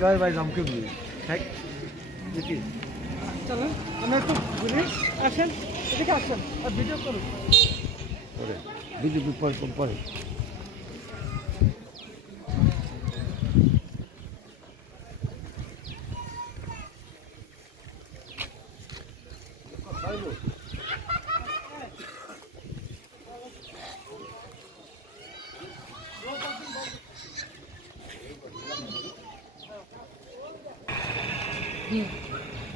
জয় ভাই জমকে বুঝি ঠিক দেখি চলেন আমরা একটু ঘুরে আসেন, এদিকে আসেন আর ভিডিও করুন। পরে ভিডিও পরে পরে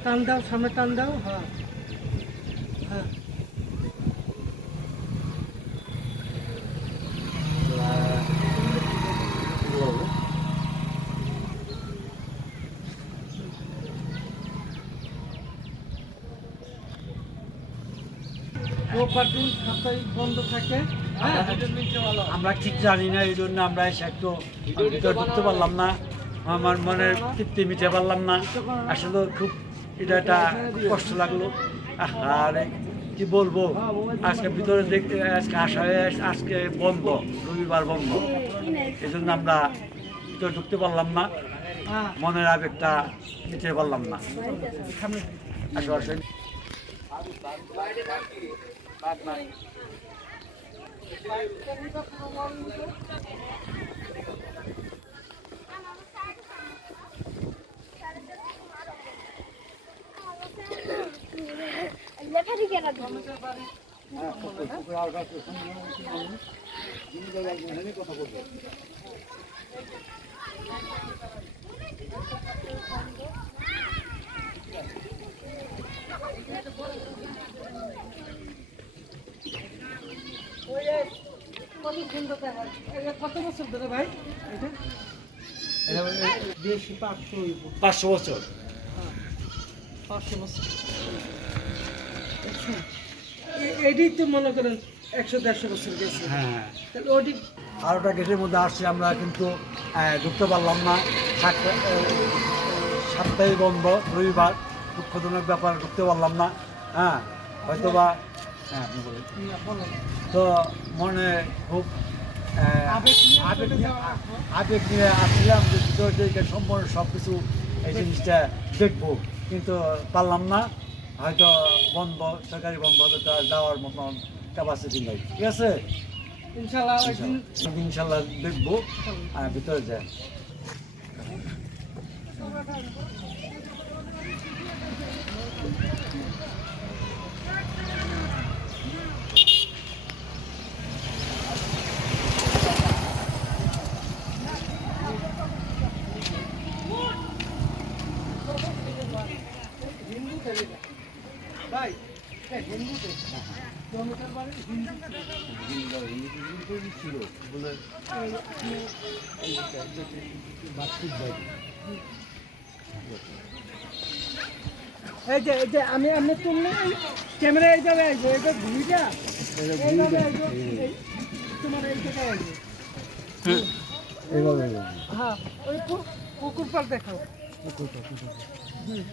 টান দাও, সামনে টান দাও। হ্যাঁ হ্যাঁ, রোববার দিন সাপ্তাহিক বন্ধ থাকে। হ্যাঁ, আমরা ঠিক জানি না, এই জন্য আমরা এসে একটু ভিতরে ঢুকতে পারলাম না, আমার মনের তৃপ্তি মিটে পারলাম না। আসলে খুব এটা একটা খুব কষ্ট লাগলো। আর কি বলবো, আজকে ভিতরে দেখতে আজকে আসা হয়ে আজকে বন্ধ, রবিবার বন্ধ, এই জন্য আমরা ভিতরে ঢুকতে পারলাম না, হ্যাঁ, মনের আবেগটা নিতে পারলাম না। সামনে আসো আসেন। লেখাটি কেন কথা বলবো। কত সুন্দর দেখা। এটা কত বছর ধরে ভাই? এটা বেশি 500 বছর। 500 বছর। আচ্ছা, এটাই তো মনে করেন 100-150 বছর গেছে। হ্যাঁ, তাহলে ওটি আর ওটা গেটের মধ্যে আসছি আমরা, কিন্তু ঢুকতে পারলাম না। সাপ্তাহিক বন্ধ, রবিবার, দুঃখজনক ব্যাপার, ঢুকতে পারলাম না। হ্যাঁ, হয়তো বা হ্যাঁ আপনি বলেন। তো মনে খুব আবেগ নিয়ে আসছিলাম যে ভিতরে থেকে সম্পূর্ণ সব কিছু এই জিনিসটা দেখবো, কিন্তু পারলাম না। হয়তো বন্ধ, সরকারি বন্ধ হলে তো আর যাওয়ার মতন ক্যাপাসিটি নেই। ঠিক আছে, ইনশাআল্লাহ একদিন ইনশাল্লাহ দেখবো। ভিতরে যায় ভাই, হিন্দুতে জমিটার বাড়ি হিন্দু ছিল বলে এই যে আমি তুললে ক্যামেরা এই যাবে, এইটা ঘুরিটা এইভাবে তোমার এই জায়গায় আসবে। এইভাবে হ্যাঁ, ওই পুকুর পাড় দেখাও। হুম।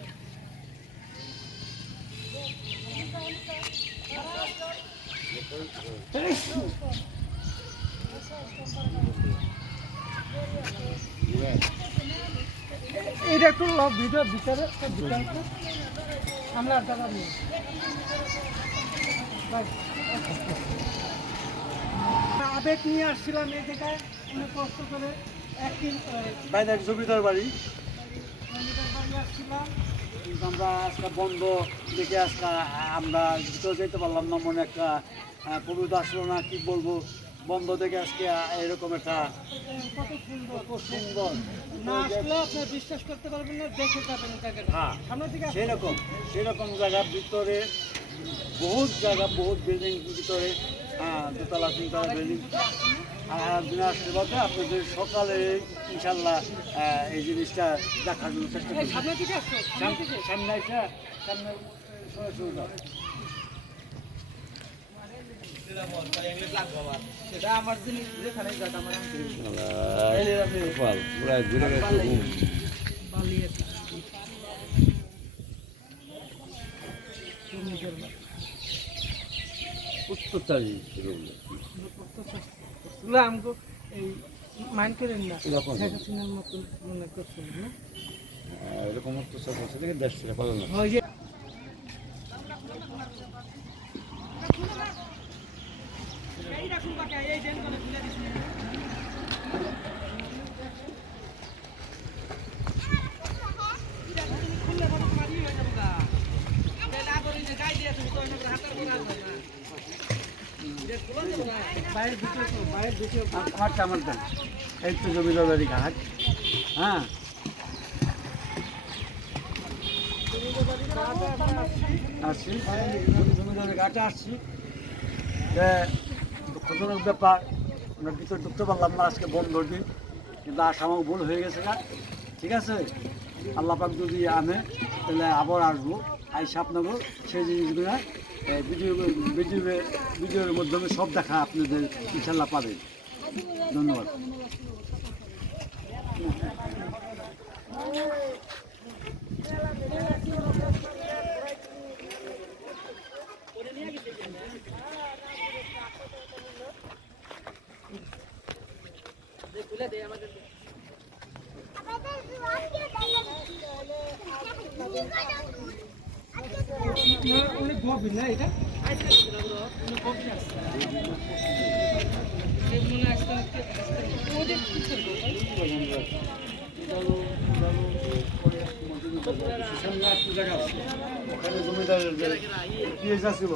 এটা একটু ভিডিও ভিতরে আমরা টাকা নিই আবেগ নিয়ে আসছিলাম এই জায়গায় অনেক কষ্ট করে একদিন বাইরের জমিদার বাড়ি। জমিদার বাড়ি আসছিলাম। কিন্তু আমরা আজকে বন্ধ দেখে আজকে আমরা ভিতরে যেতে পারলাম না, মনে একটা প্রভৃত আসলো না, কি বলবো, বন্ধ দেখে আজকে এরকম একটা কত সুন্দর খুব সুন্দর। না আসলে আপনি বিশ্বাস করতে পারবেন না, দেখে যাবেন জায়গাটা। হ্যাঁ, সামনের দিকে আসুন। সেরকম জায়গার ভিতরে বহুত জায়গা, বহুত বিল্ডিং ভিতরে, দোতলা তিনতলা বিল্ডিং। আর দিনে আসতে বলতে আপনাদের সকালে ইনশাল্লাহ এই জিনিসটা দেখার জন্য চেষ্টা এই করি। সামনের দিকে আসো, সামনের দিকে। সামনে এসে সামনে সরাসরি যাও। সেটা আমার জিনিস যেখানে যাক আমার বালিয়ে উত্তরচারী আমগো এই মাইন্ড করেন না এরকম শেখ হাসিনার মতন মনে করছেন না এরকম তো সব বলছে থেকে দেশ থেকে পালন ওই যে বাইরের দিকে আমারটা আমার দেন এই তো জমিদার বাড়ি ঘাট হ্যাঁ আসছি জমিদার ঘাটে আসছি দুঃখজনক ব্যাপার আমরা ভিতরে ঢুকতে পারলাম না আজকে বন্ধর দিন কিন্তু আসা আমার ভুল হয়ে গেছে না ঠিক আছে আল্লাহ পাক যদি আনে তাহলে আবার আসবো আইসা আপনাকে সেই জিনিসগুলো ভিডিওর মাধ্যমে সব দেখা আপনাদের ইনশাল্লাহ পাবেন ধন্যবাদ অনেক গভীর না এটা ওখানে জমিদারের পিএস আছিল